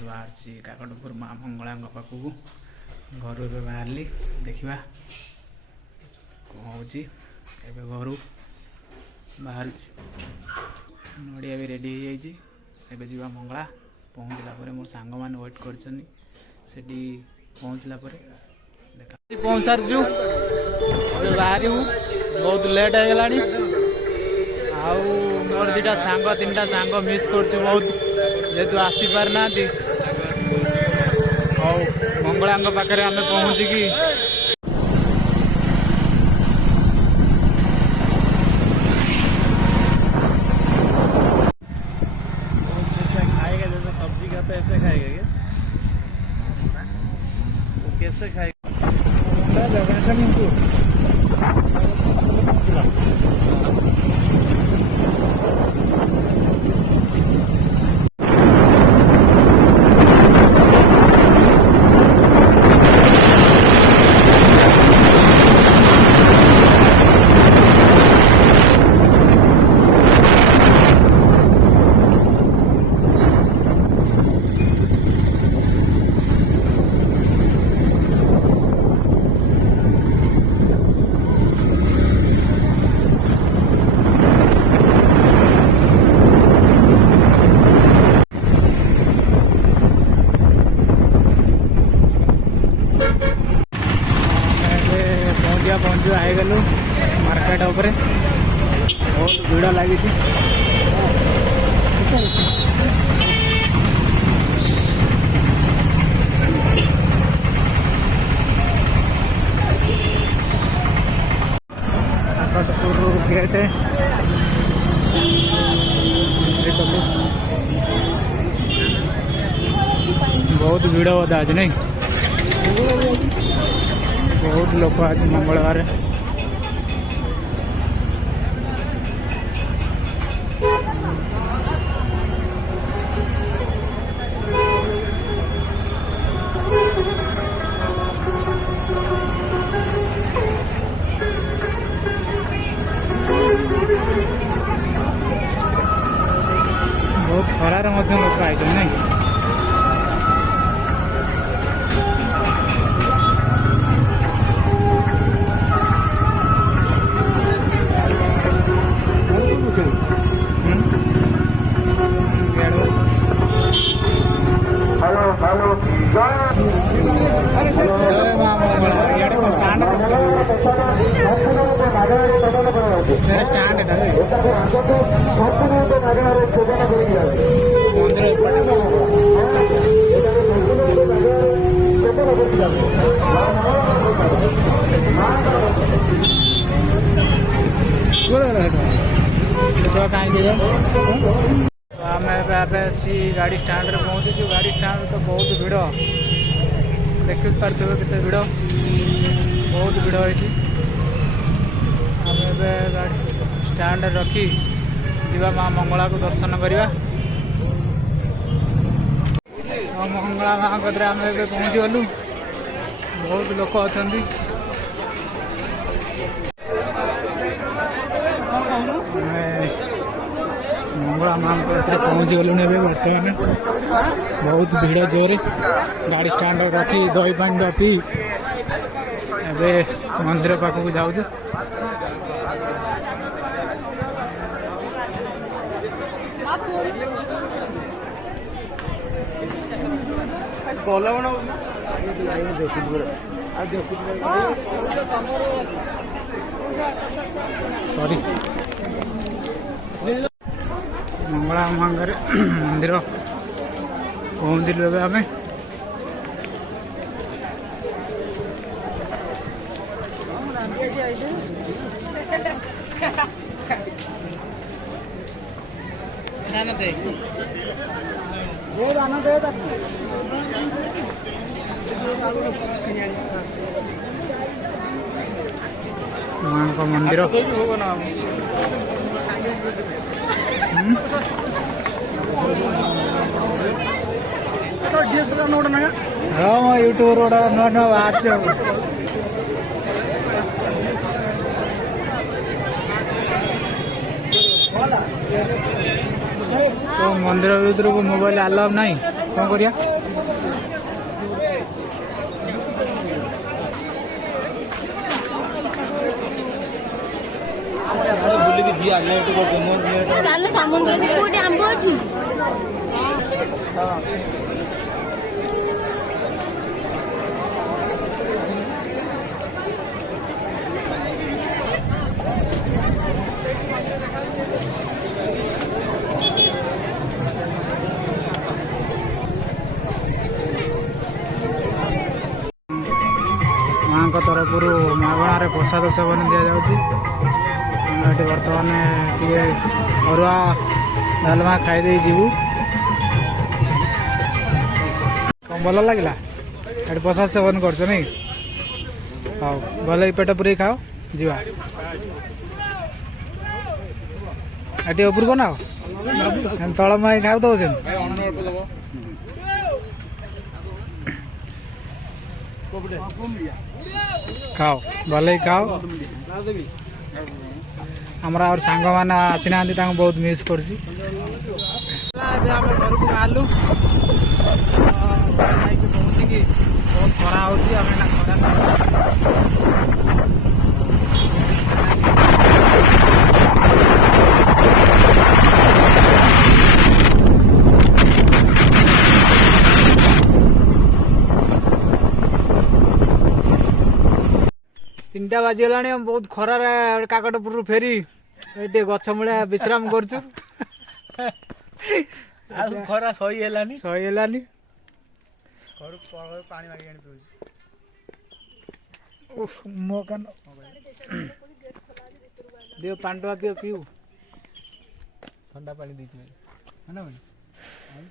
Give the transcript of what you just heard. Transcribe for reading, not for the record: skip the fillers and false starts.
बाहर काकटपुर माँ मंगला पाखक घर ए बाहरली देखा कौन हो घर बाहर नड़िया भी रेडी हो जावा मंगला पहुँचला मोर सांग मैंने वेट कर पहुँचला पहुँच सारी बाहर बहुत लेट हो गला मोर दीटा सांग तीन टा सांग मिस कर बहुत जेहेतु आसी पार ना मंगला पाखे आम पहुँचिकी खाएगा जैसे सब्जी का तो ऐसे खाएगा क्या वो कैसे खाएगा पहुँचू आई गलु मार्केट उपरे बहुत भीड़ लगी काकटपुर गेट बहुत भीड़ होता आज नहीं बहुत लोग आज मंगलवार बहुत खरार लोग आई नहीं आम सी गाड़ी स्टैंड रे पहुँचीचु गाड़ी स्टैंड तो बहुत भीड़ देख पार्थे केते भीड़ बहुत भीड़ होती गाड़ी स्टैंड रखी जीवा माँ मंगला को दर्शन करवा मंगला माँ कदरे आम पहुँची गलु बहुत लोक अच्छा मंगला माँ पहुँची गलु बर्तमान बहुत भीड़ जोर गाड़ी स्टैंड रखी दही पानी रखी ए मंदिर पाखक जाऊँ सॉरी मंगला माँ मंदिर पहुँचलु ए आम माँ का मंदिर हाँ यूट्यूब नुआ आर्ट तो मंदिर भीतर को मोबाइल अलाउ नहीं कौन करिया बुलिकी जी आगे तो ଚାଲ ସମୁଦ୍ର କୂଳରେ ଗୋଟେ ଆମ୍ବ ଅଛି माँ तरफ मागणार प्रसाद सेवन दि जाऊँगी ये बर्तमान टे अरुआ डालमा खाईदे जीवु कौन भल लगे ये प्रसाद सेवन कर नहीं हाँ भल पेट पूरे खाओ जीवा ये ऊपर को ना तल माई खाऊ दो खाओ भले खाओ हमारा और सांग मैंने आसी ना बहुत मिस कर आलू पहुँचिकी बहुत खरा हो तीनटा बाजीगला बहुत खरार काकटपुर फेरी ये गछ मूलिया विश्राम करचु खरा सही हेलानी मो कान दियो पांडवा दियो पीऊ ठंडा पानी दीजिए है ना भाई